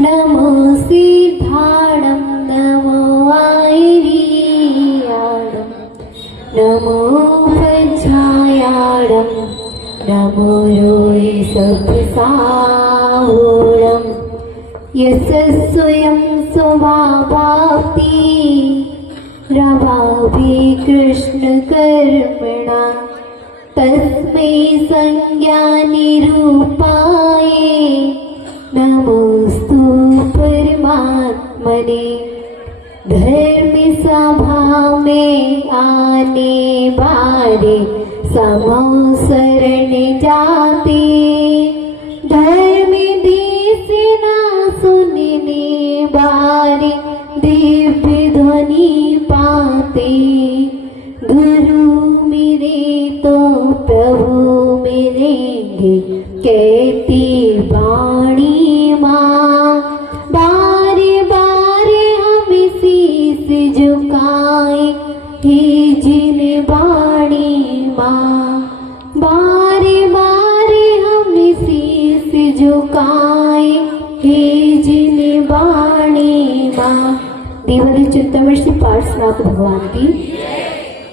नमो सिद्धाणं नमो आयर्याणं नमो वज्रायाणं नमो रोहिसभ्यसाहूणं यस्य स्वयं स्वभावाप्ति रवाभि कृष्णकर्मणा तस्मै संज्ञानिरूपाय नमोस्तु परमात्मने। धर्म सभा में आने वाले समो शरण जाते, धर्म देशना सुनने वाले दिव्य ध्वनि पाते। गुरु मेरे तो प्रभु मिलेंगे कहती वाणी माँ। बारे बारे हम शीस झुकाए हे जिन वाणी माँ। बारे बारे हम शीस झुकाए हे जिन वाणी माँ। देवदेव चिंतामणि पार्श्वनाथ भगवान की,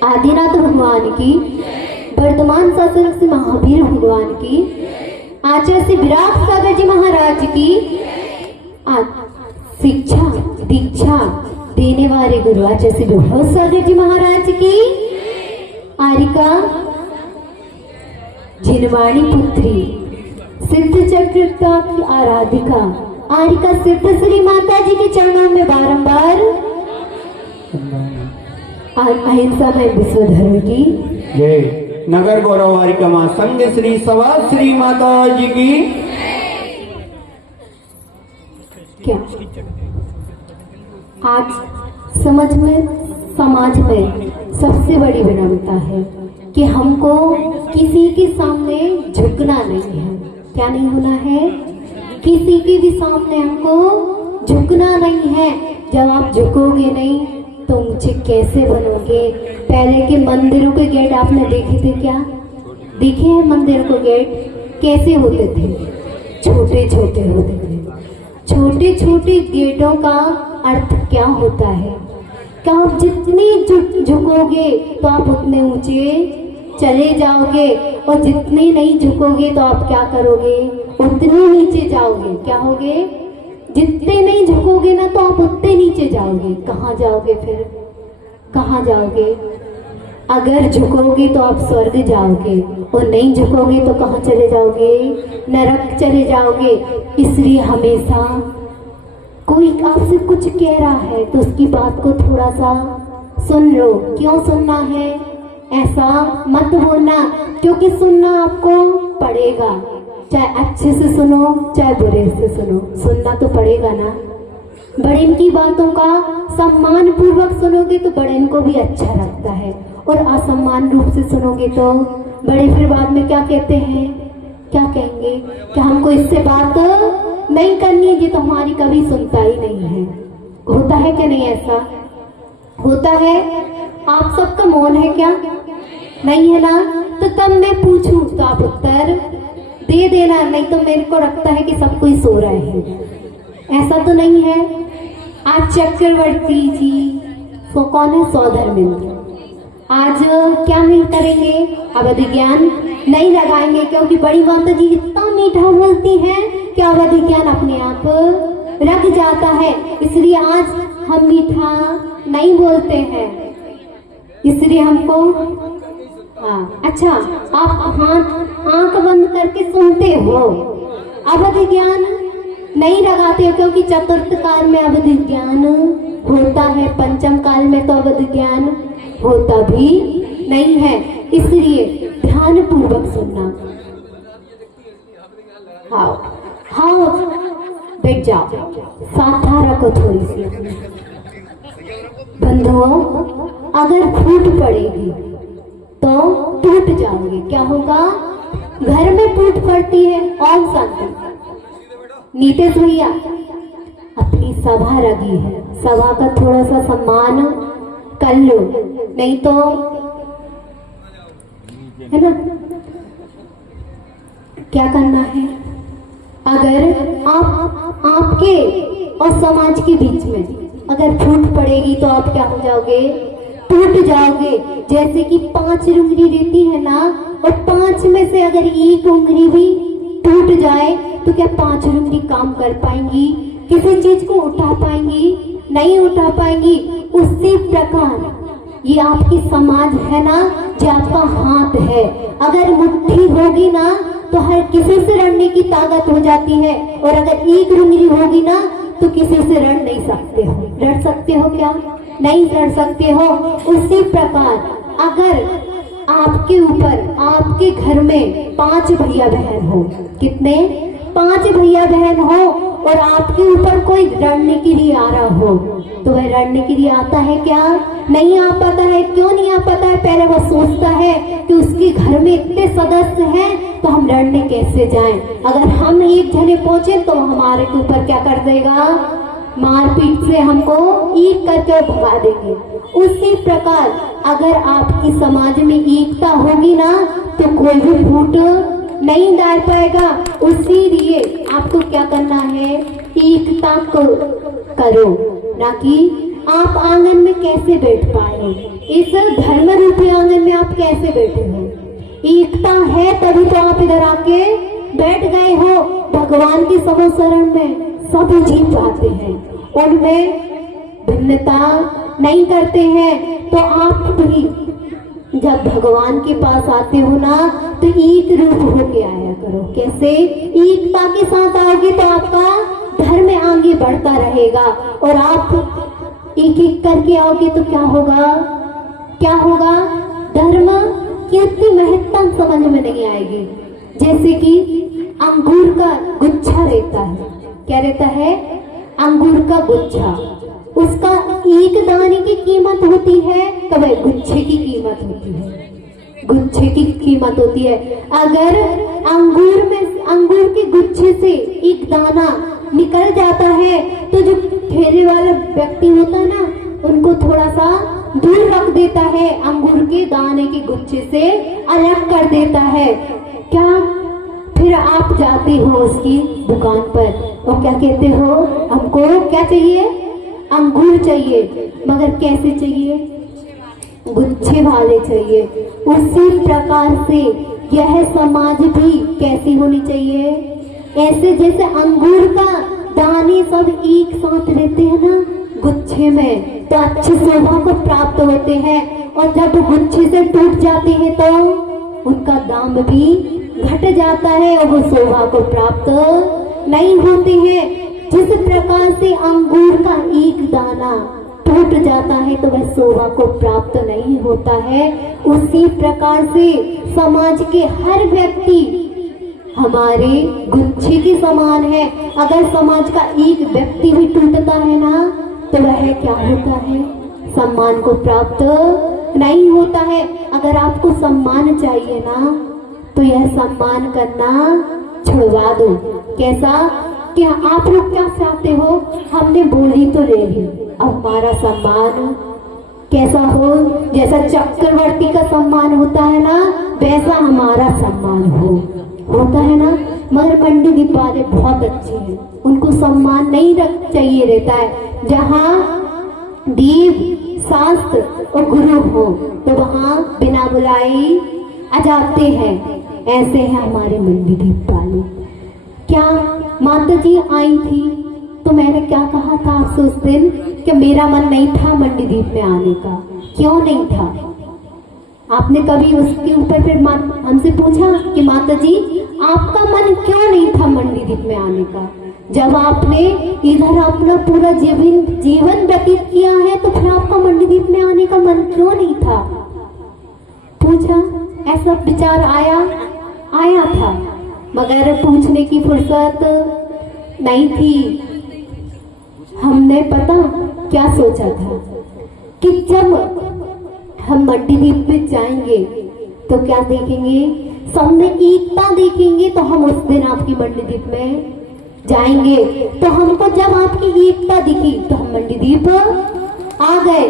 आदिनाथ भगवान की, वर्तमान शासक से महावीर भगवान की, आचार्य से विराट सागर जी महाराज की, शिक्षा दीक्षा देने वाले गुरु आचार्य से विभव सागर जी महाराज की, आरिका जिनवाणी पुत्री सिद्ध चक्रता की आराधिका आरिका सिद्ध श्री माता जी के चरणों में बारंबार अहिंसा में विश्व धर्म की जय। नगर गौरव वारिका मां संघ श्री सभा श्री माता जी की। क्या आज समाज में सबसे बड़ी विनम्रता है कि हमको किसी के सामने झुकना नहीं है। क्या नहीं होना है? किसी के भी सामने हमको झुकना नहीं है। जब आप झुकोगे नहीं तो ऊंचे कैसे बनोगे? पहले के मंदिरों के गेट आपने देखे थे क्या? देखे हैं मंदिर को गेट कैसे होते थे? छोटे छोटे होते थे। छोटे छोटे गेटों का अर्थ क्या होता है? कि आप जितनी झुकोगे तो आप उतने ऊंचे चले जाओगे, और जितने नहीं झुकोगे तो आप क्या करोगे? उतने नीचे जाओगे। क्या होगे? जितने नहीं झुकोगे ना तो आप उतने नीचे जाओगे। कहाँ जाओगे फिर? कहाँ जाओगे? अगर झुकोगे तो आप स्वर्ग जाओगे, और नहीं झुकोगे तो कहाँ चले जाओगे? नरक चले जाओगे। इसलिए हमेशा कोई आपसे कुछ कह रहा है तो उसकी बात को थोड़ा सा सुन लो। क्यों सुनना है? ऐसा मत बोलना, क्योंकि सुनना आपको पड़ेगा। चाहे अच्छे से सुनो चाहे बुरे से सुनो, सुनना तो पड़ेगा ना। बड़े की बातों का सम्मान पूर्वक सुनोगे तो बड़े को भी अच्छा लगता है, और असम्मान रूप से सुनोगे तो बड़े फिर बाद में क्या कहते हैं? क्या कहेंगे कि हमको इससे बात नहीं करनी है, ये तो हमारी कभी सुनता ही नहीं है। होता है कि नहीं? ऐसा होता है। आप सबका मौन है क्या? नहीं है ना? तो तब मैं पूछूं तो आप उत्तर दे देना, नहीं तो मेरे को लगता है कि सब कोई सो रहे हैं। ऐसा तो नहीं है। आज चक्रवर्ती जी वो कौन है? सौधर्मेंद्र आज क्या नहीं करेंगे? अवधि ज्ञान नहीं लगाएंगे, क्योंकि बड़ी माता जी इतना मीठा बोलती हैं कि अवधि ज्ञान अपने आप रख जाता है। इसलिए आज हम मीठा नहीं बोलते हैं। इसलिए हमको अच्छा, आप आंख बंद करके सुनते हो, अवधि ज्ञान नहीं लगाते हो, क्योंकि चतुर्थ काल में अवधि ज्ञान होता है, पंचम काल में तो अवधि ज्ञान होता भी नहीं है। इसलिए ध्यान पूर्वक सुनना। हाँ हाँ, बैठ जाओ, साथा रखो थोड़ी सी। बंधुओं, अगर फूट पड़ेगी तो टूट जाओगे। क्या होगा? घर में टूट पड़ती है। ओम शांति। नीतेश भैया, अपनी सभा लगी है, सभा का थोड़ा सा सम्मान कर लो, नहीं तो है ना क्या करना है। अगर आप आपके और समाज के बीच में अगर फूट पड़ेगी तो आप क्या हो जाओगे? टूट जाओगे। जैसे कि 5 उंगली रहती है ना, और 5 में से अगर एक उंगली भी टूट जाए तो क्या 5 उंगली काम कर पाएंगी? किसी चीज को उठा पाएंगी? नहीं उठा पाएंगी। उसी प्रकार ये आपकी समाज है ना, जो आपका हाथ है, अगर मुट्ठी होगी ना तो हर किसी से लड़ने की ताकत हो जाती है, और अगर एक उंगली होगी ना तो किसी से लड़ नहीं सकते हो। लड़ सकते हो क्या? नहीं लड़ सकते हो। उसी प्रकार अगर आपके ऊपर, आपके घर में 5 भैया बहन हो, कितने? 5 भैया बहन हो, और आपके ऊपर कोई लड़ने के लिए आ रहा हो, तो वह लड़ने के लिए आता है क्या? नहीं आ पाता है। क्यों नहीं आ पाता है? पहले वह सोचता है कि उसके घर में इतने सदस्य हैं तो हम लड़ने कैसे जाएं? अगर हम एक जने पहुंचे तो हमारे के ऊपर क्या कर देगा? मारपीट से हमको एक करके भगा देंगे। उसी प्रकार अगर आपकी समाज में एकता होगी ना तो कोई भी फूट नहीं डाल पाएगा। उसी लिए आपको क्या करना है? एकता को करो, ना कि आप आंगन में कैसे बैठ पाए। इस धर्म रूपी आंगन में आप कैसे बैठे हो? एकता है तभी तो आप इधर आके बैठ गए हो। भगवान की समोशरण में सभी जीत जाते हैं, उनमें भिन्नता नहीं करते हैं। तो आप भी जब भगवान के पास आते हो ना तो एक रूप होके आया करो। कैसे? एकता के साथ आओगे तो आपका धर्म आगे बढ़ता रहेगा, और आप एक एक करके आओगे तो क्या होगा? क्या होगा? धर्म की इतनी महत्ता समझ में नहीं आएगी। जैसे कि अंगूर का गुच्छा रहता है। क्या रहता है? अंगूर का गुच्छा। उसका एक दाने की कीमत होती है, तो वह गुच्छे की कीमत होती है। गुच्छे की कीमत होती है। अगर अंगूर के गुच्छे से एक दाना निकल जाता है तो जो ठेले वाला व्यक्ति होता है ना, उनको थोड़ा सा दूर रख देता है, अंगूर के दाने के गुच्छे से अलग कर देता है। क्या? फिर आप जाते हो उसकी दुकान पर और क्या कहते हो? हमको क्या चाहिए? अंगूर चाहिए। मगर कैसे चाहिए? गुच्छे वाले चाहिए। उसी प्रकार से यह समाज भी कैसी होनी चाहिए? ऐसे जैसे अंगूर का दाने सब एक साथ रहते हैं ना गुच्छे में, तो अच्छी शोभा को प्राप्त होते हैं, और जब गुच्छे से टूट जाते हैं तो उनका दाम भी घट जाता है और वो शोभा को प्राप्त नहीं होते हैं। जिस प्रकार से अंगूर का एक दाना टूट जाता है तो वह शोभा को प्राप्त नहीं होता है, उसी प्रकार से समाज के हर व्यक्ति हमारे गुच्छे के समान है। अगर समाज का एक व्यक्ति भी टूटता है ना तो वह क्या होता है? सम्मान को प्राप्त नहीं होता है। अगर आपको सम्मान चाहिए ना तो यह सम्मान करना छुड़वा दो। कैसा? कि आप लोग क्या चाहते हो? हमने बोली तो ले ली, अब हमारा सम्मान कैसा हो? जैसा चक्रवर्ती का सम्मान होता है ना वैसा हमारा सम्मान होता है ना। मगर पंडित दीप वाले बहुत अच्छे हैं, उनको सम्मान नहीं चाहिए रहता है। जहाँ देव शास्त्र और गुरु हो तो वहाँ बिना बुलाए आ जाते हैं। ऐसे हैं हमारे मंडी दीप वाले। क्या माता जी आई थी तो मैंने क्या कहा था आपसे उस दिन कि मेरा मन नहीं था मंडी दीप में आने का। क्यों नहीं था? आपने कभी उसके ऊपर फिर हमसे पूछा कि माता जी आपका मन क्यों नहीं था मंडी दीप में आने का? जब आपने इधर अपना पूरा जीवन व्यतीत किया है तो फिर आपका मंडी दीप में आने का मन क्यों नहीं था? पूछा, ऐसा विचार आया था, मगर पूछने की फुर्सत नहीं थी। हमने पता क्या सोचा था कि जब हम मंडी दीप में जाएंगे तो क्या देखेंगे? सबने एकता देखेंगे। तो हम उस दिन आपकी मंडी दीप में जाएंगे तो हमको जब आपकी एकता दिखी तो हम मंडी दीप आ गए।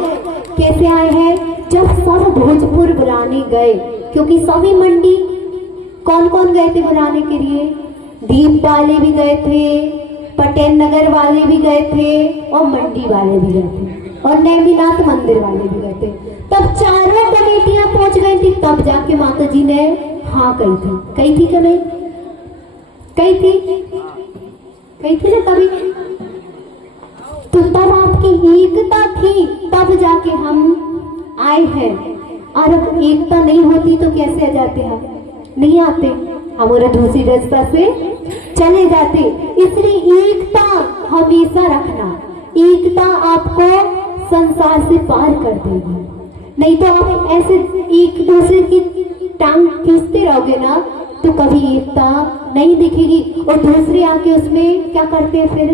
कैसे आए हैं? जब सब भोजपुर बुलाने गए, क्योंकि सभी मंडी कौन कौन गए थे बुलाने के लिए? दीप वाले भी गए थे, पटेल नगर वाले भी गए थे और मंडी वाले भी गए थे और नेमिनाथ मंदिर वाले भी गए थे। तब चारों कमेटियां पहुंच गई थी, तब जाके माता जी ने हाँ कही थी कि नहीं कही थी ना कभी। तो तब आपकी एकता थी, तब जाके हम आए हैं। और अब एकता नहीं होती तो कैसे आ जाते हम? नहीं आते, हमारे दूसरी रास्ता से चले जाते। इसलिए एकता हमेशा रखना, एकता आपको संसार से पार कर देगी। नहीं तो आप ऐसे एक दूसरे की टांग खींचते रहोगे ना तो कभी एकता नहीं दिखेगी और दूसरे आके उसमें क्या करते हैं, फिर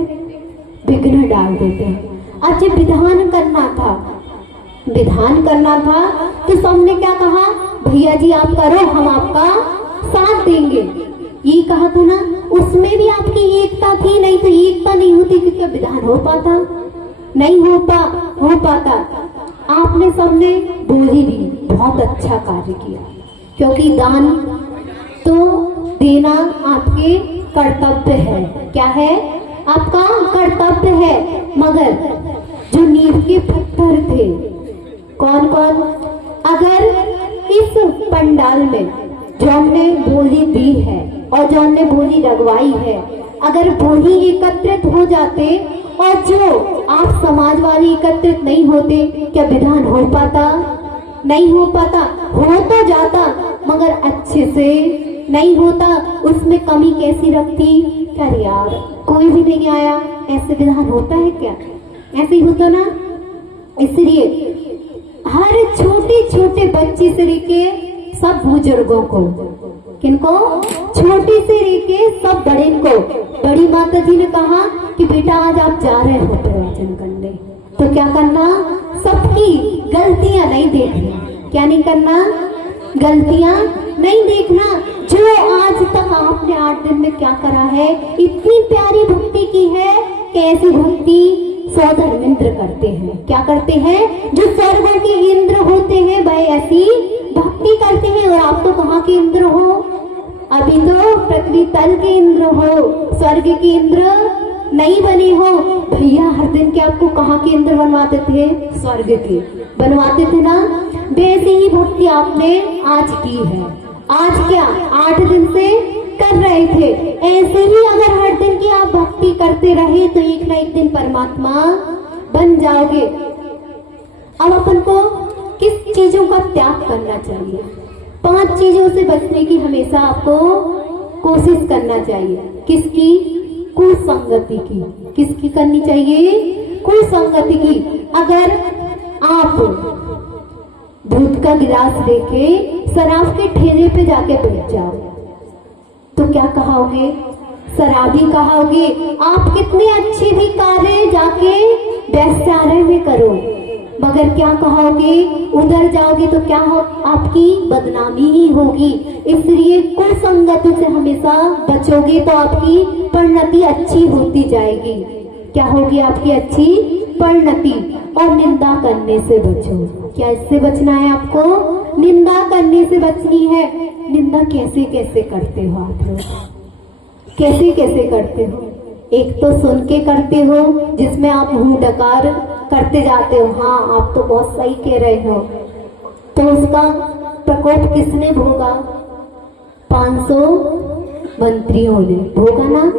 विघ्न डाल देते हैं। आज जब विधान करना था तो सबने क्या कहा, भैया जी आप करो, हम आपका साथ देंगे, ये कहा था ना। उसमें भी आपकी एकता थी, नहीं तो एकता नहीं होती क्योंकि विधान हो पाता नहीं हो पाता। आपने सबने बोली दी, बहुत अच्छा कार्य किया, क्योंकि दान तो देना आपके कर्तव्य है। क्या है? आपका कर्तव्य है। मगर जो नींव के पत्थर थे, कौन कौन? अगर इस पंडाल में जो हमने बोली दी है और जो हमने बोली लगवाई है, अगर वो ही एकत्रित हो जाते और जो आप समाज वाले एकत्रित नहीं होते, क्या विधान हो पाता? नहीं हो पाता। हो तो जाता मगर अच्छे से नहीं होता। उसमें कमी कैसी रखती? क्या यार कोई भी नहीं आया, ऐसे विधान होता है क्या? ऐसे ही होता ना। इसलिए हर छोटे छोटे बच्चे से लेके सब बुजुर्गों को, किनको? छोटे से लेके सब बड़े को, बड़ी माता जी ने कहा कि बेटा आज आप जा रहे हो प्रवचन करने, तो क्या करना? सबकी गलतियां नहीं देखना। क्या नहीं करना? गलतियां नहीं देखना। जो आज तक आपने 8 दिन में क्या करा है, इतनी प्यारी भक्ति की है, कैसी भक्ति सौधर्म इंद्र करते हैं। क्या करते हैं? जो स्वर्गों के इंद्र होते हैं वह ऐसी भक्ति करते हैं। और आप तो कहाँ के इंद्र हो? अभी तो पृथ्वी तल के इंद्र हो, स्वर्ग के इंद्र नहीं बने हो। भैया हर दिन के आपको कहाँ के इंद्र बनवाते थे? स्वर्ग के बनवाते थे ना। वैसे ही भक्ति आपने आज की है। आज क्या 8 दिन से कर रहे थे, ऐसे ही अगर हर दिन की आप भक्ति करते रहे तो एक ना एक दिन परमात्मा बन जाओगे। अब अपन को किस चीजों का त्याग करना चाहिए? 5 चीजों से बचने की हमेशा आपको कोशिश करना चाहिए। किसकी? कुसंगति की। किसकी करनी चाहिए? कुसंगति की। अगर आप दूध का गिलास लेके शराब के ठेले पे जाके बैठ जाओ तो क्या कहोगे? शराबी कहोगे। आप कितने अच्छे भी कार्य जाके वैश्यालय में करो, मगर क्या कहोगे? उधर जाओगे तो क्या हो? आपकी बदनामी ही होगी। इसलिए कुसंगति से हमेशा बचोगे तो आपकी परिणति अच्छी होती जाएगी। क्या होगी? आपकी अच्छी परिणति। और निंदा करने से बचो। क्या इससे बचना है आपको? निंदा करने से बचनी है। निंदा कैसे कैसे करते हो आप लोग? कैसे कैसे करते हो? एक तो सुन के करते हो, जिसमें आप मुंह डकार करते जाते हो, हाँ आप तो बहुत सही कह रहे हो, तो उसका प्रकोप किसने भोगा? 500 मंत्रियों ने भोगा ना।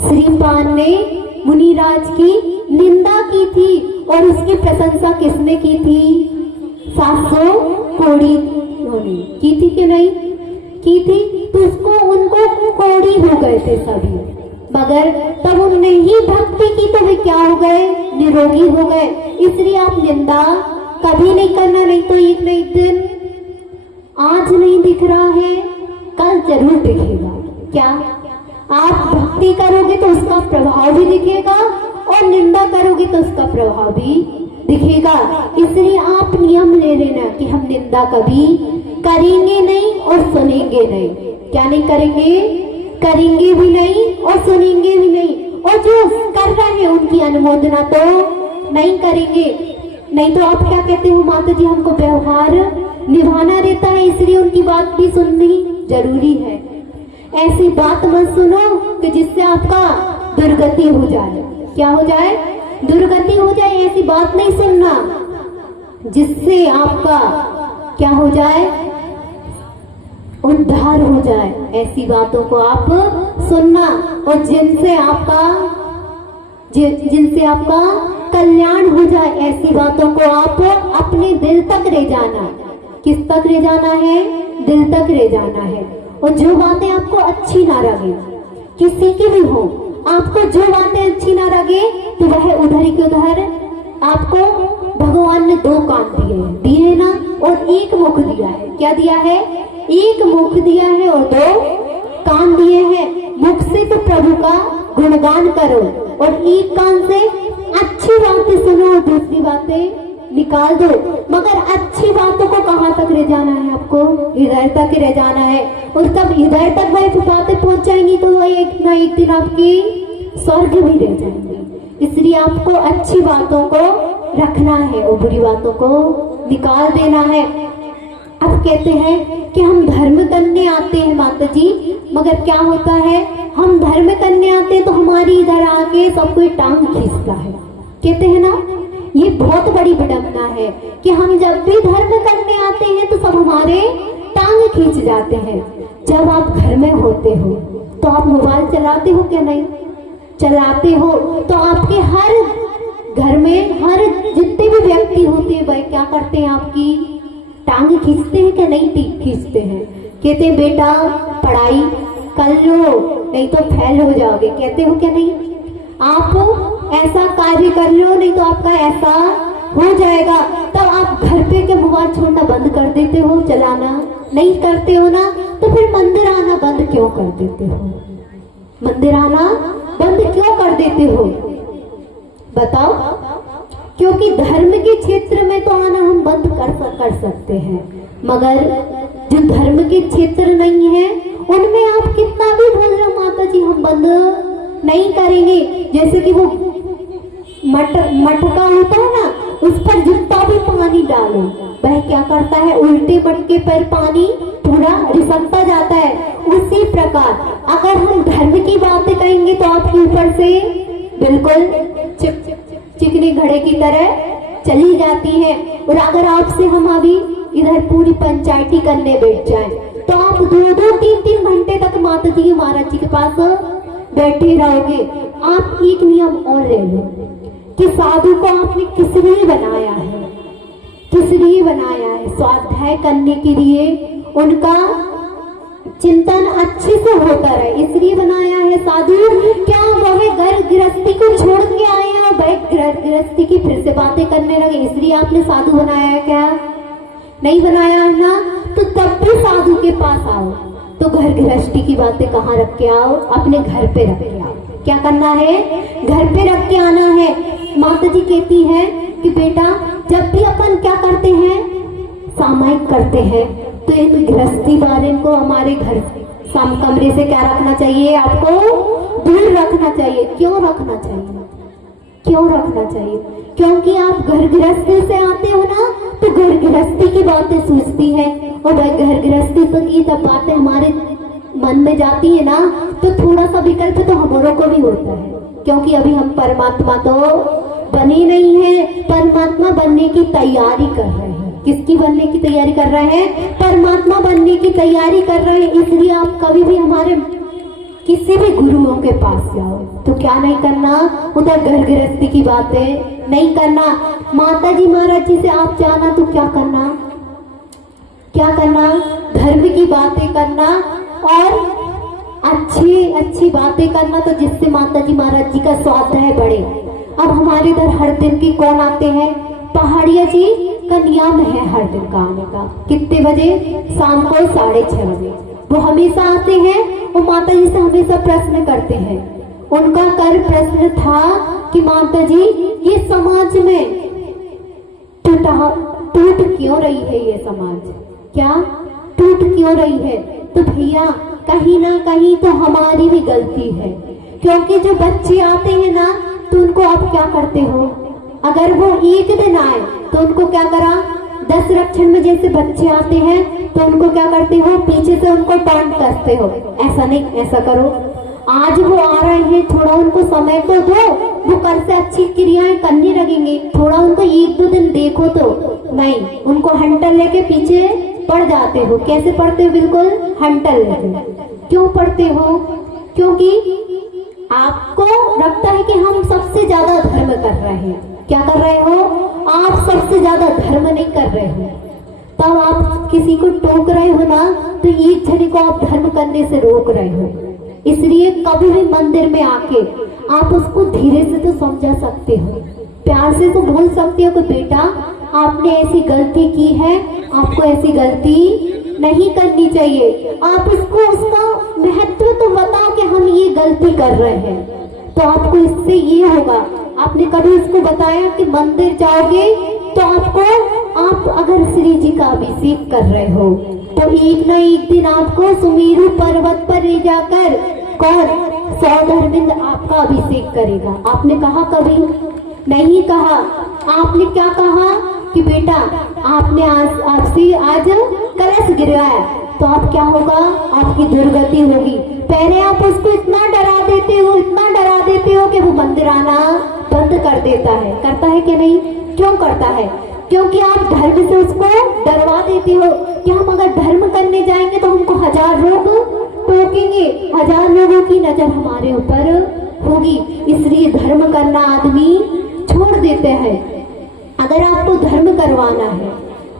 श्रीपान ने मुनिराज की निंदा की थी और उसकी प्रशंसा किसने की थी? 700 कोड़ी ने की थी कि नहीं की थी? तो उसको उनको कोड़ी हो गए थे सभी, मगर तब उन्होंने ही भक्ति की तो वे क्या हो गए? निरोगी हो गए। इसलिए आप निंदा कभी नहीं करना, नहीं तो एक न एक दिन, आज नहीं दिख रहा है कल जरूर दिखेगा। क्या आप भक्ति करोगे तो उसका प्रभाव भी दिखेगा और निंदा करोगे तो उसका प्रभाव भी दिखेगा। इसलिए आप नियम ले लेना कि हम निंदा कभी करेंगे नहीं और सुनेंगे नहीं। क्या नहीं करेंगे? करेंगे भी नहीं और सुनेंगे भी नहीं। और जो कर रहे हैं उनकी अनुमोदना तो नहीं करेंगे। नहीं तो आप क्या कहते हो? माता जी हमको व्यवहार निभाना रहता है, इसलिए उनकी बात भी सुननी जरूरी है। ऐसी बात मत सुनो कि जिससे आपका दुर्गति हो जाए। क्या हो जाए? दुर्गति हो जाए। ऐसी बात नहीं सुनना जिससे आपका क्या हो जाए? उद्धार हो जाए। ऐसी बातों को आप सुनना, और जिनसे आपका कल्याण हो जाए, ऐसी बातों को आप अपने दिल तक ले जाना। किस तक ले जाना है? दिल तक ले जाना है। और जो बातें आपको अच्छी ना लगे, किसी की भी हो, आपको जो बातें अच्छी ना लगे, तो वह उधर के उधर आपको भगवान ने 2 कान दिए ना, और 1 मुख दिया है। क्या दिया है? 1 मुख दिया है और 2 कान दिए हैं। मुख से तो प्रभु का गुणगान करो, और 1 कान से अच्छी बातें सुनो और दूसरी बातें निकाल दो। मगर अच्छी बातों को कहाँ तक ले जाना है? आपको हृदय तक ले जाना है। और तब हृदय तक वह बातें पहुंच जाएंगी तो वह एक ना एक दिन आपकी स्वर्ग भी ले जाएंगी। इसलिए आपको अच्छी बातों को रखना है और बुरी बातों को निकाल देना है। अब कहते हैं कि हम धर्म करने आते हैं माता जी, मगर क्या होता है? हम धर्म करने आते हैं तो हमारी इधर आके सब कोई टांग खींचता है। कहते हैं ना, ये बहुत बड़ी विडंबना है कि हम जब भी धर्म करने आते हैं तो सब हमारे टांग खींच जाते हैं। जब आप घर में होते हो तो आप मोबाइल चलाते हो क्या? नहीं चलाते हो। तो आपके हर घर में हर जितने भी व्यक्ति होते हैं वह क्या करते हैं? आपकी टांग खींचते हैं क्या? नहीं खींचते हैं। कहते हैं बेटा पढ़ाई कर लो नहीं तो फेल हो जाओगे। कहते हो क्या? नहीं। आप ऐसा कार्य कर लो नहीं तो आपका ऐसा हो जाएगा। तब आप घर पे क्या मोबाइल छोड़ना बंद कर देते हो? चलाना नहीं करते हो ना, तो फिर मंदिर आना बंद क्यों कर देते हो? मंदिर आना बंद क्यों कर देते हो? बताओ। क्योंकि धर्म के क्षेत्र में तो आना हम बंद कर सकते हैं, मगर जो धर्म के क्षेत्र नहीं है उनमें आप कितना भी बोल रहे हो माता जी हम बंद नहीं करेंगे। जैसे कि वो मटका होता है ना, उस पर जितना भी पानी डालो वह क्या करता है? उल्टे मटके पर पानी पूरा रिसकता जाता है। उसी प्रकार अगर हम धर्म की बातें कहेंगे तो आपके ऊपर से बिल्कुल चिकनी घड़े की तरह चली जाती है। और अगर आपसे हम अभी इधर पूरी पंचायती करने बैठ जाएं तो आप 2-3 घंटे तक माता जी महाराज जी के पास बैठे रहोगे। आप एक नियम और ले लो कि साधु को आपने किस लिए बनाया है? किस लिए बनाया है? स्वाध्याय करने के लिए, उनका चिंतन अच्छे से होता रहे इसलिए बनाया है साधु। क्या वह घर गृहस्थी को छोड़ के आए हैं और वह गृहस्थी की फिर से बातें करने लगे इसलिए आपने साधु बनाया है? क्या नहीं बनाया है ना? तो तब भी साधु के पास आओ तो घर गृहस्थी की बातें कहाँ रख के आओ? अपने घर पे रख के आओ। क्या करना है? घर पे रख के आना है। माता जी कहती है कि बेटा जब भी अपन क्या करते हैं? सामायिक करते हैं, तो इन गृहस्थी बारे को हमारे घर कमरे से क्या रखना चाहिए? आपको दूर रखना चाहिए। क्यों रखना चाहिए? क्यों रखना चाहिए? क्योंकि आप घर गृहस्थी से आते हो ना, तो घर गृहस्थी की बातें सूझती है और वह घर गृहस्थी की तब बातें हमारे मन में जाती है ना, तो थोड़ा सा विकल्प तो हमारों को भी होता है। क्योंकि अभी हम परमात्मा तो बने नहीं है, परमात्मा बनने की तैयारी कर रहे हैं। किसकी बनने की तैयारी कर रहे हैं? परमात्मा बनने की तैयारी कर रहे हैं। इसलिए आप कभी भी हमारे किसी भी गुरुओं के पास जाओ तो क्या नहीं करना? उधर घर गृहस्थी की बातें नहीं करना। माता जी महाराज जी से आप जाना तो क्या करना? क्या करना? धर्म की बातें करना और अच्छी बातें करना, तो जिससे माता जी महाराज जी का स्वाध्याय बढ़े। अब हमारे इधर हर दिन की कौन आते हैं? पहाड़िया जी का नियम है हर दिन का आने का। कितने बजे? शाम को 6:30 बजे वो हमेशा आते हैं और माता जी से हमेशा प्रश्न करते हैं। उनका कर प्रश्न था कि माता जी ये समाज में टूट क्यों रही है? ये समाज क्या टूट क्यों रही है? तो भैया कहीं ना कहीं तो हमारी भी गलती है, क्योंकि जो बच्चे आते हैं ना तो उनको आप क्या करते हो? अगर वो एक दिन आए तो उनको क्या करा? 10 रक्षण में जैसे बच्चे आते हैं तो उनको क्या करते हो? पीछे से उनको टांट करते हो, ऐसा नहीं ऐसा करो। आज वो आ रहे हैं, थोड़ा उनको समय तो दो, वो कल से अच्छी क्रियाएं करने लगेंगे। थोड़ा उनको 1-2 दिन देखो तो नहीं, उनको हंटर लेके पीछे पड़ जाते हो। कैसे पढ़ते हो? बिल्कुल हंटर लेके। क्यों पढ़ते हो? क्योंकि आपको लगता है कि हम सबसे ज्यादा धर्म कर रहे हैं। क्या कर रहे हो? आप सबसे ज्यादा धर्म नहीं कर रहे हो। तब आप किसी को टोक रहे हो ना, तो एक जने को आप धर्म करने से रोक रहे हो। इसलिए कभी भी मंदिर में आके आप उसको धीरे से तो समझा सकते हो, प्यार से तो बोल सकते हो कि बेटा आपने ऐसी गलती की है, आपको ऐसी गलती नहीं करनी चाहिए। आप उसको उसका महत्व तो बताओ कि हम ये गलती कर रहे हैं, तो आपको इससे ये होगा। आपने कभी उसको बताया कि मंदिर जाओगे तो आप अगर श्री जी का अभिषेक कर रहे हो तो एक ना एक दिन आपको सुमेरु पर्वत पर ले जाकर कौन? सौधर्मिंद आपका अभिषेक करेगा। आपने कहा? कभी नहीं कहा। आपने क्या कहा कि बेटा आपने आपसे आज कलश गिराया तो आप क्या होगा? आपकी दुर्गति होगी। पहले आप उसको इतना डरा देते हो, इतना डरा देते हो कि वो मंदिर आना बंद कर देता है। करता है कि नहीं? क्यों करता है? क्योंकि आप धर्म से उसको डरवा देते हो कि हम अगर धर्म करने जाएंगे तो हमको 1000 लोग टोकेंगे, 1000 लोगों की नजर हमारे ऊपर होगी। इसलिए धर्म करना आदमी छोड़ देते हैं। अगर आपको धर्म करवाना है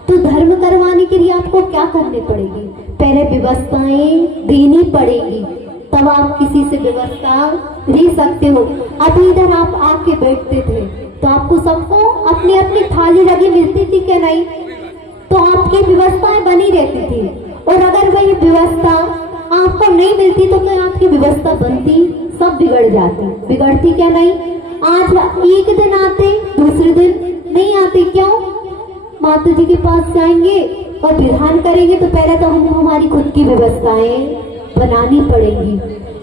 तो धर्म करवाने के लिए आपको क्या करनी पड़ेगी? पहले व्यवस्थाएं देनी पड़ेगी, तब आप किसी से व्यवस्था ले सकते हो। अभी इधर आप आके बैठते थे तो आपको सबको अपनी अपनी थाली लगी मिलती थी क्या? नहीं। तो आपकी व्यवस्थाएं बनी रहती थी, और अगर वही व्यवस्था आपको नहीं मिलती तो क्या आपकी व्यवस्था बनती? सब बिगड़ जाती। बिगड़ती क्या? नहीं। आज एक दिन आते, दूसरे दिन नहीं आते। क्यों? माता जी के पास जाएंगे और विधान करेंगे तो पहले तो हम हमारी खुद की व्यवस्थाएं बनानी पड़ेगी।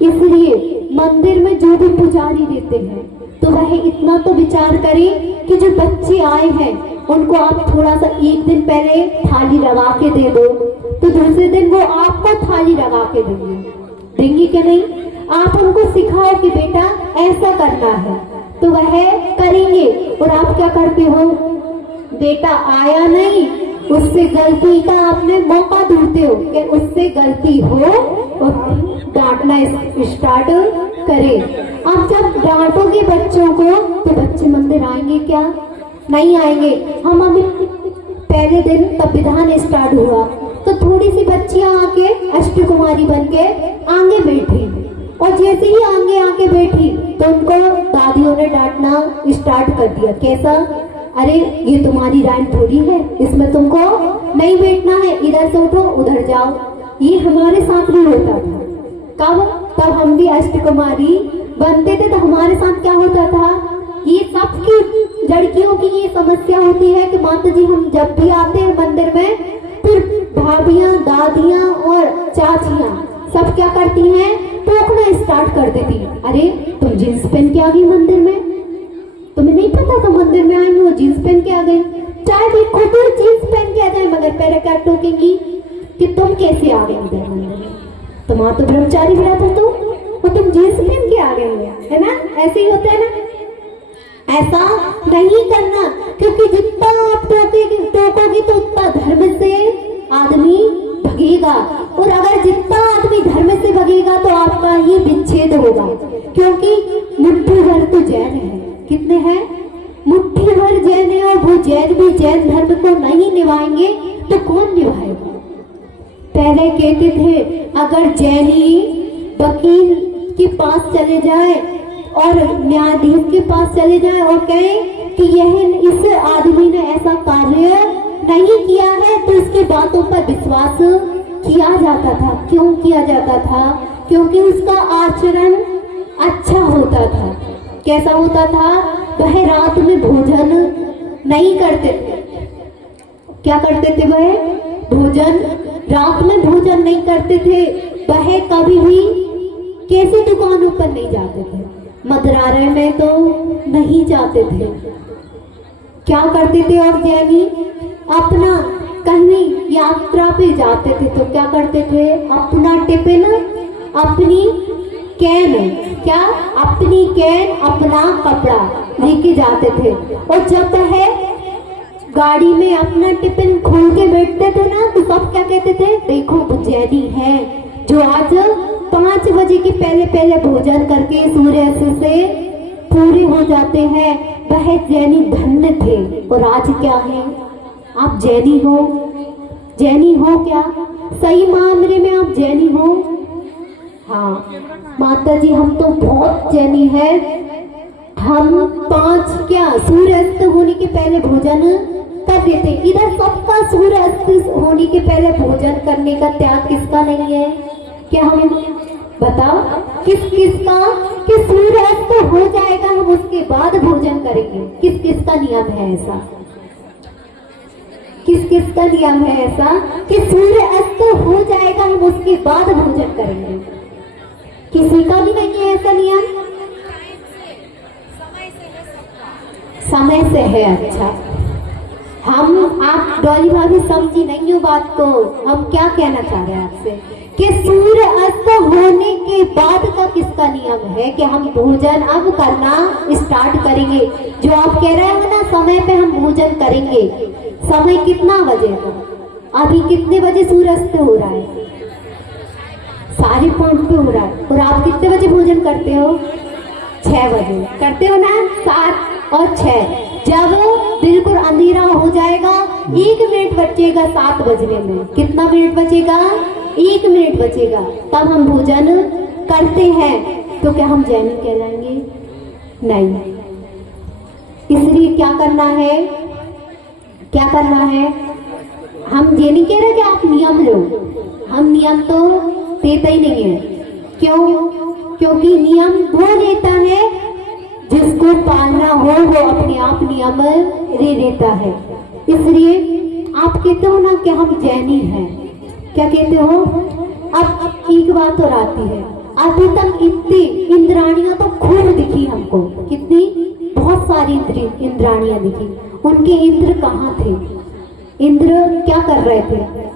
इसलिए मंदिर में जो भी पुजारी देते हैं तो वह इतना तो विचार करें कि जो बच्चे आए हैं उनको आप थोड़ा सा एक दिन पहले थाली लगा के दे दो, तो दूसरे दिन वो आपको थाली लगा के देंगे क्या? नहीं। आप उनको सिखाओ कि बेटा ऐसा करना है तो वह करेंगे। और आप क्या करते हो? बेटा आया नहीं, उससे गलती का आपने मौका ढूंढते हो कि उससे गलती हो और डांटना स्टार्ट करे। आप जब डांटोगे बच्चों को तो बच्चे मंदिर आएंगे क्या? नहीं आएंगे। हम अभी पहले दिन तब विधान स्टार्ट हुआ तो थोड़ी सी बच्चियां आके अष्टकुमारी बन के आगे बैठी, और जैसे ही आगे आके बैठी तो उनको दादियों ने डांटना स्टार्ट कर दिया। कैसा? अरे ये तुम्हारी लाइन थोड़ी है, इसमें तुमको नहीं बैठना है, इधर से उठो उधर जाओ। ये हमारे साथ भी होता था। कब? तब हम भी अष्टकुमारी बनते थे तो हमारे साथ क्या होता था? ये सबकी लड़कियों की ये समस्या होती है कि माता जी हम जब भी आते हैं मंदिर में, फिर भाभियां, दादियां और चाचियां सब क्या करती हैं? टोकना स्टार्ट कर देती। अरे तुम जींस पहन के आ गई मंदिर में, तुम्हें नहीं पता था मंदिर में आई वो जींस पहन के आ गई। चाहे भी खुद जींस पहन के आ जाए, मगर पहले क्या टोकेंगी कि तुम कैसे आ गई इधर मंदिर में, तुम्हारा तो ब्रह्मचारी मिला था तो तुम जींस पहन के आ गई है ना? ऐसे ही होता है ना? ऐसा नहीं करना, क्योंकि जितना आप टोकोगे तो उतना धर्म से आदमी भगेगा, और अगर जितना आदमी धर्म से भगेगा तो आपका ही विच्छेद होगा। क्योंकि मुट्ठी भर तो जैन है। कितने हैं? मुट्ठी भर जैन है, और वो जैन भी जैन धर्म को नहीं निभाएंगे तो कौन निभाएगा? पहले कहते थे अगर जैनी वकील के पास चले जाए और न्यायाधीश के पास चले जाए और कहे कि इस आदमी ने ऐसा कार्य नहीं किया है तो इसकी बातों पर विश्वास किया जाता था। क्यों किया जाता था? क्योंकि उसका आचरण अच्छा होता था। कैसा होता था? वह रात में भोजन नहीं करते थे। क्या करते थे? वह भोजन रात में भोजन नहीं करते थे। वह कभी भी कैसी दुकानों पर नहीं जाते थे, मदरालय में तो नहीं जाते थे। क्या करते थे? और जैनी अपना कहीं यात्रा पे जाते थे तो क्या करते थे? अपना टिफिन अपनी कैन, क्या अपनी कैन अपना कपड़ा लेके जाते थे। और जब है गाड़ी में अपना टिफिन खोल के बैठते थे ना तो सब क्या कहते थे, देखो वो जैनी है जो आज 5 बजे के पहले पहले भोजन करके सूर्यास्त से पूरे हो जाते हैं, वह जैनी धन्य थे। और आज क्या है, आप जैनी हो? जैनी हो क्या? सही मामले में आप जैनी हो? हाँ माता जी, हम तो बहुत जैनी है। हम 5 क्या सूर्यास्त होने के पहले भोजन कर देते। इधर सबका सूर्यास्त होने के पहले भोजन करने का त्याग किसका नहीं है? क्या हम बताओ किसका कि सूर्यास्त हो जाएगा हम उसके बाद भोजन करेंगे? किसका नियम है ऐसा? किसका नियम है ऐसा कि सूर्यास्त हो जाएगा हम उसके बाद भोजन करेंगे? किसी का भी नहीं है ऐसा नियम। समय से है। अच्छा, हम आप डॉली भाभी समझी नहीं हो बात को। हम क्या कहना चाह रहे हैं आपसे कि सूर्य अस्त होने के बाद का किसका नियम है कि हम भोजन अब करना स्टार्ट करेंगे। जो आप कह रहे हो ना समय पे हम भोजन करेंगे, समय कितना बजे का? अभी कितने बजे सूर्य अस्त हो रहा है? 5:30 पे हो रहा है। और आप कितने बजे भोजन करते हो? 6 बजे करते हो ना? 7 और 6 जब बिल्कुल अंधेरा हो जाएगा, 1 मिनट बचेगा 7 बजने में। कितना मिनट बचेगा? 1 मिनट बचेगा, तब हम भोजन करते हैं। तो क्या हम जैनी कहलाएंगे? नहीं। इसलिए क्या करना है? क्या करना है? हम ये नहीं कह रहे कि आप नियम लो, हम नियम तो देता ही नहीं है। क्यों? क्योंकि नियम वो देता है जिसको पालना हो, वो अपने आप नियम ले लेता है। इसलिए आप कहते हो ना कि हम जैनी हैं, क्या कहते हो? अब एक बात और आती है, अभी तक इतनी इंद्राणियां तो खूब दिखी हमको। कितनी? बहुत सारी इंद्राणियां दिखी। उनके इंद्र कहाँ थे? इंद्र क्या कर रहे थे?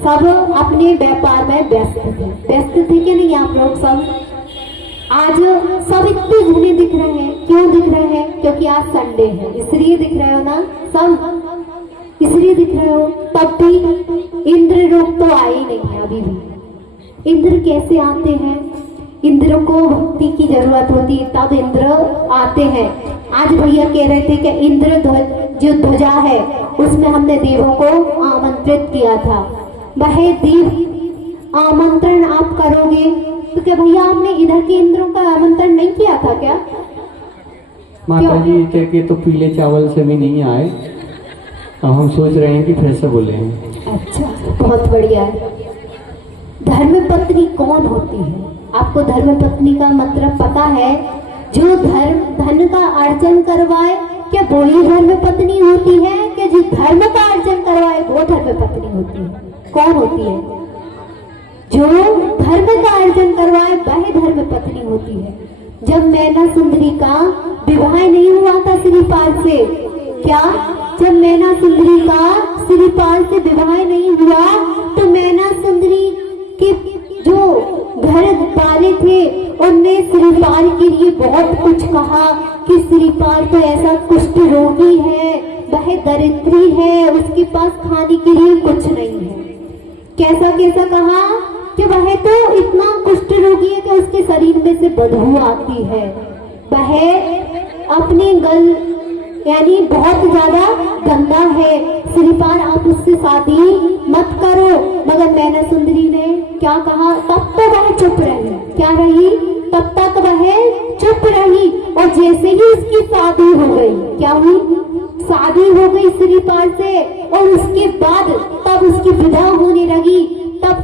सब अपने व्यापार में व्यस्त थे। व्यस्त थे कि नहीं आप लोग सब? आज सब इतने घने दिख रहे हैं। क्यों दिख रहे हैं? क्योंकि आज संडे है, इसलिए दिख रहे हो ना सब, इसलिए दिख रहे हो। तब भी इंद्र लोग तो आए ही नहीं है अभी भी। इंद्र कैसे आते हैं? इंद्र को भक्ति की जरूरत होती है तब इंद्र आते हैं। आज भैया कह रहे थे कि इंद्र जो ध्वजा है उसमें हमने देवों को आमंत्रित किया था। वह देव आमंत्रण आप करोगे तो क्या भैया आपने इधर के इंद्रों का आमंत्रण नहीं किया था क्या? माता जी के तो पीले चावल से भी नहीं आए। अब हम सोच रहे हैं कि फिर से बोले हैं। अच्छा, बहुत बढ़िया है। धर्मपत्नी कौन होती है? आपको धर्मपत्नी का मतलब पता है? जो धन का अर्जन करवाए, क्या वो ही धर्मपत्नी होती है? कि जो धर्म का अर्जन करवाए वो धर्मपत्नी होती है? कौन होती है? जो धर्म का अर्जन करवाए वह धर्मपत्नी होती है। जब मैना सुंदरी का विवाह नहीं हुआ था श्रीपाल से, क्या? जब मैना सुंदरी का श्रीपाल से विवाह नहीं हुआ तो मैना सुंदरी के जो घर वाले थे उनने श्रीपाल के लिए बहुत कुछ कहा कि श्रीपाल तो ऐसा कुष्ठ रोगी है, वह दरिद्री है, उसके पास खाने के लिए कुछ नहीं है। कैसा कैसा कहा कि वह तो इतना कुष्ठ रोगी है कि उसके शरीर में से बदबू आती है, वह अपने गल यानी बहुत ज्यादा गंदा है, श्रीपाल आप उससे शादी मत करो। मगर मैना सुंदरी ने क्या कहा? तब तो वह चुप रही। क्या रही? तब तक वह चुप रही। और जैसे ही उसकी शादी हो गई, क्या हुई? शादी हो गई श्रीपाल से, और उसके बाद तब उसकी विदा होने लगी। तब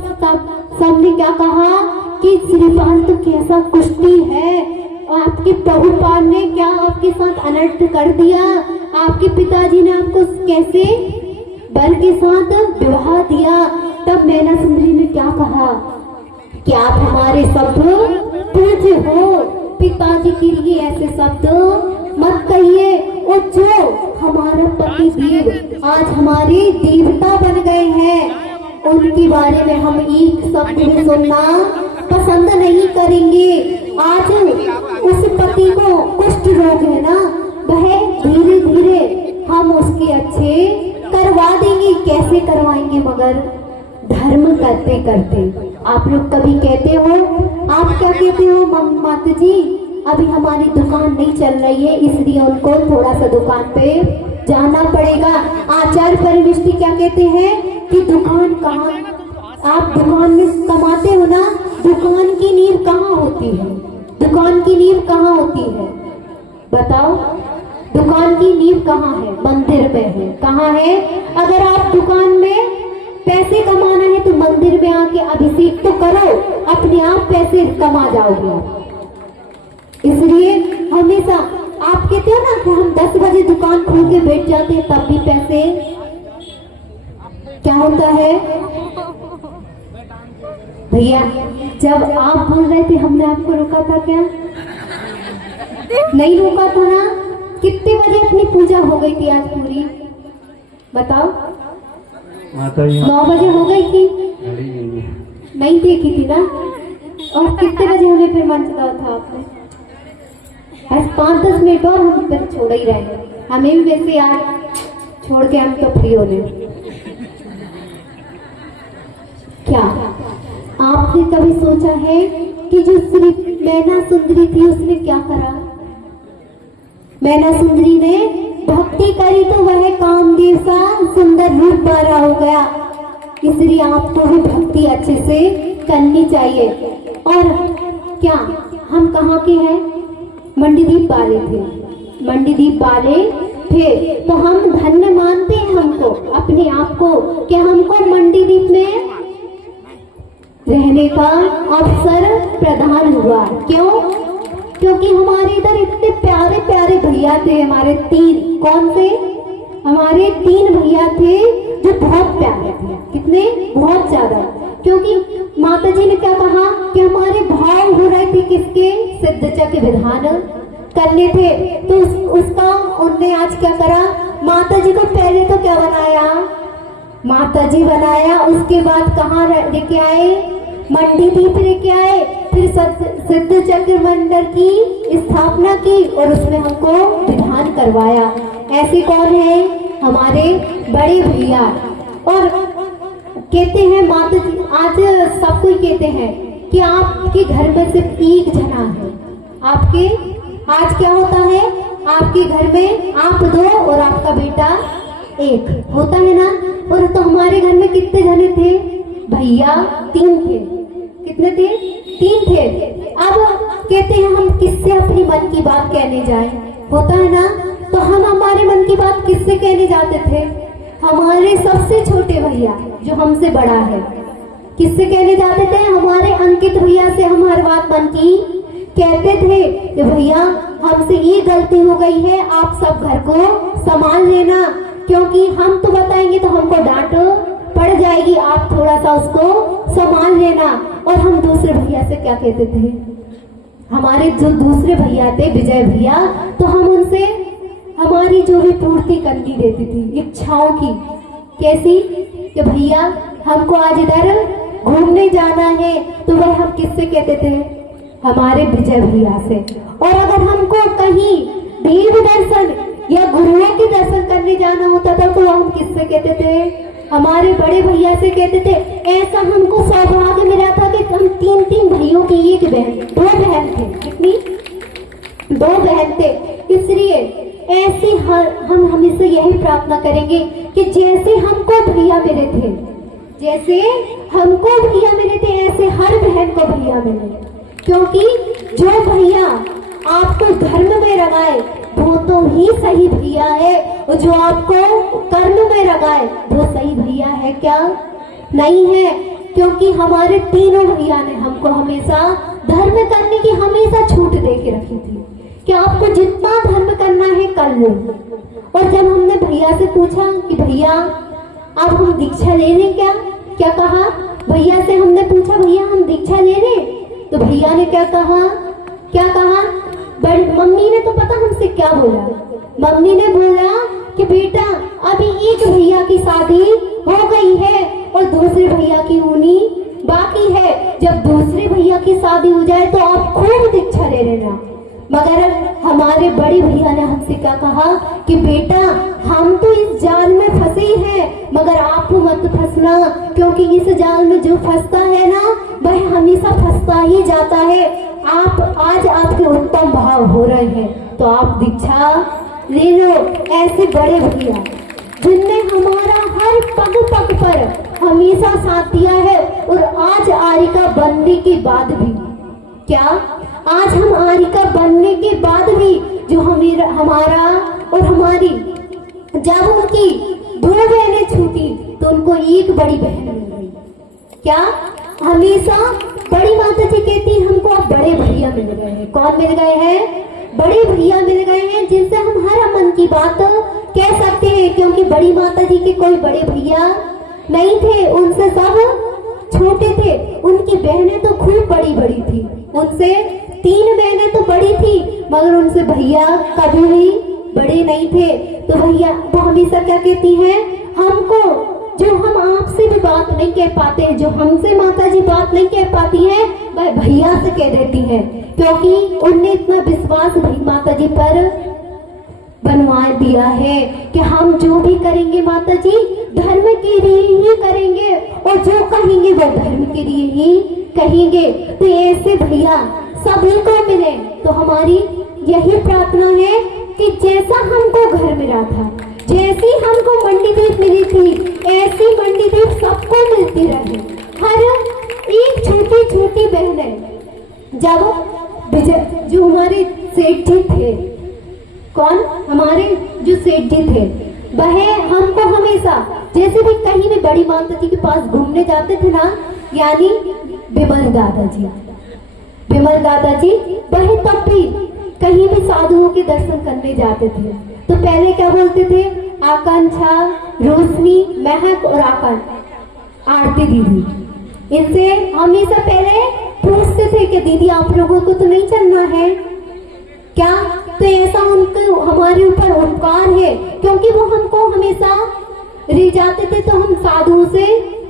सबने क्या कहा कि श्रीपाल तो कैसा कुष्ठी है, आपके प्रभुपाल ने क्या आपके साथ अनर्थ कर दिया, आपके पिताजी ने आपको कैसे बल के साथ विवाह दिया। तब मैना सुंदरी ने क्या कहा कि आप हमारे शब्द पूज्य हो, पिताजी के लिए ऐसे शब्द मत कहिए। और जो हमारा पति देव आज हमारे देवता बन गए हैं, उनके बारे में हम एक शब्द भी सुनना पसंद नहीं करेंगे। आज उस पति को कुष्ठ रोग है ना, वह धीरे धीरे हम उसके अच्छे करवा देंगे। कैसे करवाएंगे? मगर धर्म करते करते। आप लोग कभी कहते हो, आप क्या कहते हो माता जी, अभी हमारी दुकान नहीं चल रही है इसलिए उनको थोड़ा सा दुकान पे जाना पड़ेगा। आचार परिविष्टि क्या कहते हैं कि दुकान कहाँ, आप दुकान में कमाते हो ना, दुकान की नींव कहाँ होती है? दुकान की नींव कहाँ होती है? बताओ, दुकान की नींव कहाँ है? मंदिर में है। कहाँ है? अगर आप दुकान में पैसे कमाना है तो मंदिर में आके अभिषेक तो करो, अपने आप पैसे कमा जाओगे। इसलिए हमेशा आप कहते हो ना कि हम 10 बजे दुकान खोल के बैठ जाते हैं तब भी पैसे, क्या होता है भैया? जब आप बोल रहे थे हमने आपको रोका था क्या? नहीं रोका था ना? कितने बजे अपनी पूजा हो गई थी आज पूरी? बताओ। माता जी 9 बजे हो गई थी, नहीं देखी थी ना? और कितने बजे हमें फिर मंच दिया था आपने? बस 5-10 मिनट और हम फिर छोड़ ही रहे। हमें भी वैसे यार छोड़ के हम तो फ्री होने। क्या आपने कभी सोचा है कि जो श्री मैना सुंदरी थी उसने क्या करा? मैना सुंदरी ने भक्ति करी तो वह कामदेव सा सुंदर रूप वाला हो गया। इसलिए आपको भी भक्ति अच्छे से करनी चाहिए। और क्या हम कहाँ के हैं? मंडीदीप वाले थे, मंडीदीप वाले थे तो हम धन्य मानते हैं हमको, अपने आप को, कि हमको मंडीदीप में रहने का अवसर प्रदान हुआ। क्यों? क्योंकि हमारे इधर इतने प्यारे प्यारे भैया थे। हमारे 3, कौन थे? हमारे 3 भैया थे जो बहुत प्यारे थे। कितने? बहुत ज्यादा। क्योंकि माता जी ने क्या कहा कि हमारे भाव हो रहे थे किसके? सिद्धचक्र विधान करने थे। तो उसका उनने आज क्या करा? माता जी को पहले तो क्या बनाया? माता जी बनाया। उसके बाद कहाँ लेके आए? मंडीदीप लेके आए। फिर सिद्धचक्र मंदिर की स्थापना की और उसमें हमको विधान करवाया। ऐसे कौन है? हमारे बड़े भैया। और कहते हैं माता जी, आज सब कोई कहते हैं कि आपके घर में सिर्फ एक जना है। आपके आज क्या होता है? आपके घर में आप 2 और आपका बेटा 1 होता है ना? और तो हमारे घर में कितने जने थे? भैया 3 थे। कितने थे? 3 थे। अब कहते हैं हम किससे अपनी मन की बात कहने जाएं? होता है ना? तो हम हमारे मन की बात किससे कहने जाते थे? हमारे सबसे छोटे भैया जो हमसे बड़ा है, किससे कहने जाते थे? हमारे अंकित भैया से हम हर बात मन की कहते थे कि भैया हमसे ये गलती हो गई है, आप सब घर को संभाल लेना, क्योंकि हम तो बताएंगे तो हमको डांट पड़ जाएगी, आप थोड़ा सा उसको संभाल लेना। और हम दूसरे भैया से क्या कहते थे? हमारे जो दूसरे भैया थे, विजय भैया, तो हम उनसे हमारी जो भी पूर्ति करनी देती थी इच्छाओं की। कैसी? कि भैया हमको आज इधर घूमने जाना है, तो वह हम किससे कहते थे? हमारे विजय भैया से। और अगर हमको कहीं देव दर्शन या गुरुओं के दर्शन करने जाना होता था तो हम किससे कहते थे? हमारे बड़े भैया से कहते थे। ऐसा हमको सौभाग्य मिला था कि हम 3 भैयों की 1 बहन, 2 बहन थे। कितनी? 2 बहन थे। इसलिए ऐसे हम हमेशा यही प्रार्थना करेंगे कि जैसे हमको भैया मिले थे, जैसे हमको भैया मिले थे, ऐसे हर बहन को भैया मिले। क्योंकि जो भैया आपको धर्म में लगाए वो तो ही सही भैया है, और जो आपको कर्म में लगाए वो सही भैया है क्या? नहीं है। क्योंकि हमारे तीनों भैया ने हमको हमेशा धर्म करने की हमेशा छूट दे के रखी थी कि आपको जितना धर्म करना है कर लो। और जब हमने भैया से पूछा कि भैया अब हम दीक्षा ले रहे क्या? क्या कहा? भैया से हमने पूछा भैया हम दीक्षा ले रहे, तो भैया ने क्या कहा? क्या कहा? बड़ी मम्मी ने तो पता हमसे क्या बोला? मम्मी ने बोला कि बेटा अभी एक भैया की शादी हो गई है और दूसरे भैया की होनी बाकी है, जब दूसरे भैया की शादी हो जाए तो आप खूब दीक्षा ले लेना। मगर हमारे बड़े भैया ने हमसे क्या कहा कि बेटा हम तो इस जाल में फंसे ही हैं, मगर आप मत फंसना, क्योंकि इस जाल में जो फंसता है ना वह हमेशा फंसता ही जाता है। आप आज आपके उत्तम भाव हो रहे हैं तो आप दीक्षा ले लो। ऐसे बड़े भैया जिनने हमारा हर पग पग पर हमेशा साथ दिया है, और आज आरिका बनने के बाद भी, क्या आज हम आरिका बनने के बाद भी जो हमारा और हमारी, जब उनकी 2 बहनें छूटी तो उनको एक बड़ी बहन मिल गई। क्या हमेशा बड़ी माता जी कहती हमको अब बड़े भैया मिल गए हैं। कौन मिल गए हैं? बड़े भैया मिल गए हैं, जिनसे हम हर मन की बात कह सकते हैं, क्योंकि बड़ी माता जी के कोई बड़े भैया नहीं थे, उनसे सब छोटे थे। उनकी बहनें तो खूब बड़ी बड़ी थी, उनसे 3 बहनें तो बड़ी थी, मगर उनसे भैया कभी भी बड़े नहीं थे। तो भैया वो हमेशा क्या कहती हैं, हमको जो हम आपसे भी बात नहीं कह पाते हैं, जो हमसे माता जी बात नहीं कह पाती हैं, वह भैया से कह देती हैं, क्योंकि उनने इतना विश्वास भाई माता जी पर बनवा दिया है कि हम जो भी करेंगे माता जी धर्म के लिए ही करेंगे, और जो कहेंगे वो धर्म के लिए ही कहेंगे। तो ऐसे भैया सभी को मिले। तो हमारी यही प्रार्थना है कि जैसा हमको घर मिला था, जैसी हमको मंडी दीप मिली थी, ऐसी मंडी दीप सबको मिलती रहे। हर एक छोटी छोटी बहनें, जब जो हमारे सेठ जी थे, कौन हमारे जो सेठ जी थे, वह हमको हमेशा जैसे भी कहीं भी बड़ी माता जी के पास घूमने जाते थे ना, यानी विमल दादाजी वह तब भी कहीं भी साधुओं के दर्शन करने जाते थे तो पहले क्या बोलते थे, आकांक्षा, रोशनी, महक और आरती दीदी, इनसे हमेशा पहले पूछते थे कि दीदी आप लोगों को तो नहीं चलना है क्या? तो ऐसा उनके हमारे ऊपर उपकार है, क्योंकि वो हमको हमेशा ले जाते थे तो हम साधुओं से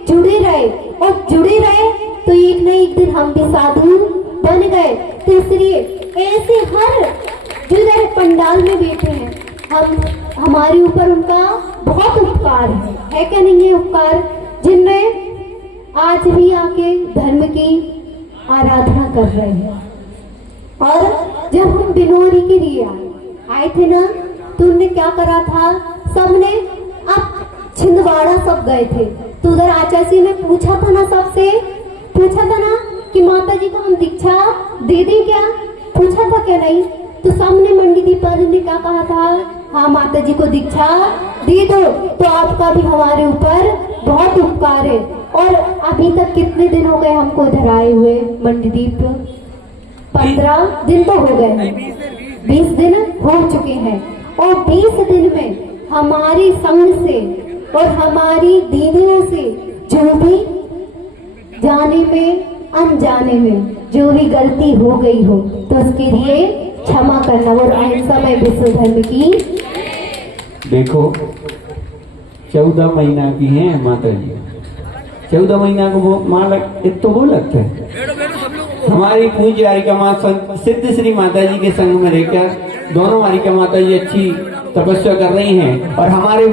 जुड़े रहे, और जुड़े रहे तो एक न एक दिन हम भी साधु बन गए। तो इसलिए ऐसे हर जो पंडाल में बैठे हैं, हमारे ऊपर उनका बहुत उपकार है क्या नहीं है उपकार, जिनने आज भी आके धर्म की आराधना कर रहे हैं। और जब हम बिनोरी के लिए आए थे ना, तो उनने क्या करा था, सबने अब छिंदवाड़ा सब गए थे, तो उधर आचार्य ने पूछा था ना, सबसे पूछा था ना कि माता जी को हम दीक्षा दे दें क्या, पूछा था क्या नहीं? तो सामने मंडी दीपाली ने क्या कहा था, हाँ माता जी को दीक्षा दे दो। तो आपका भी हमारे ऊपर बहुत उपकार है। और अभी तक कितने दिन हो गए हमको इधर आए हुए मंडी दीप? 15 दिन तो हो गए, 20 दिन हो चुके हैं। और 20 दिन में हमारे संग से और हमारी दीदियों से जो भी जाने में अनजाने में जो भी गलती हो गई हो तो उसके लिए क्षमा करना, और अहिंसा में विश्व धर्म की। देखो 14 महीना की हैं माता जी, 14 महीना को वो माँ तो वो लगते हैं। हमारी पूज्य आरिका माँ सिद्ध श्री माता जी के संग में रहकर दोनों आरिका माता जी अच्छी तपस्या कर रही हैं, और हमारे भी